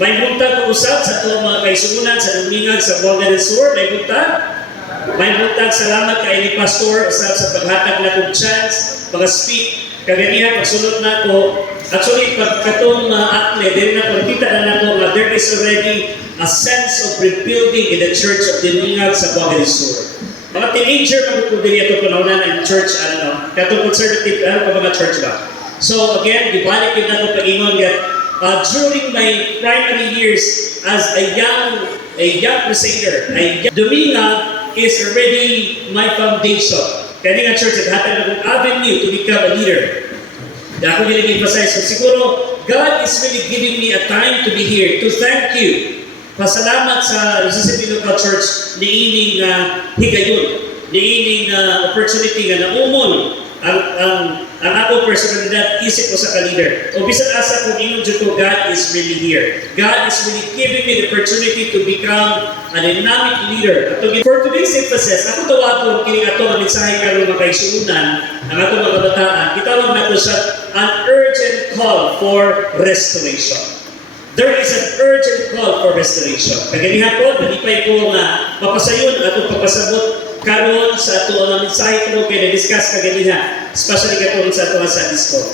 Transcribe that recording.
May buntag pag-usap sa ito mga kaisunan sa Domingan sa Buanga del Sur. May buntag. May buntag. Salamat kay ni Pastor usap sa paghatag na kong chance, speak kaganihan, pagsunod na ko. Actually, pagkatong akle, din na pagkita na ko na there is already a sense of rebuilding in the Church of Domingan sa Buanga del Sur. Mga teenager, magkukudiri ito panahon ng church, katong conservative, mga church ba? So again, gibalik yun na ito pag-ingon during my primary years as a young crusader, Domingan is already my foundation. Kaya nga church, naghatag na kong avenue to become a leader. Kaya ako nilagay-emphasize, so siguro, God is really giving me a time to be here, to thank you. Pasalamat sa Mississippi Local Church niining higayon, niining opportunity nga naumon ang ako personalidad, isip ko sa ka-leader. O bisan asa kung ingon dyan ko, God is really here. God is really giving me the opportunity to become a dynamic leader. For today's emphasis, ako tawagon kini ato ang mensahe karon mga kaisunan, ang ato mga kabataan, kitawag nato sa an urgent call for restoration. There is an urgent call for restoration. Kaganihan ko, nalipay ko nga mapasayon at pagpasabot karon sa ato ang mensahe ko kaya na-discuss kaganihan, especially katong sa ato sa Discord.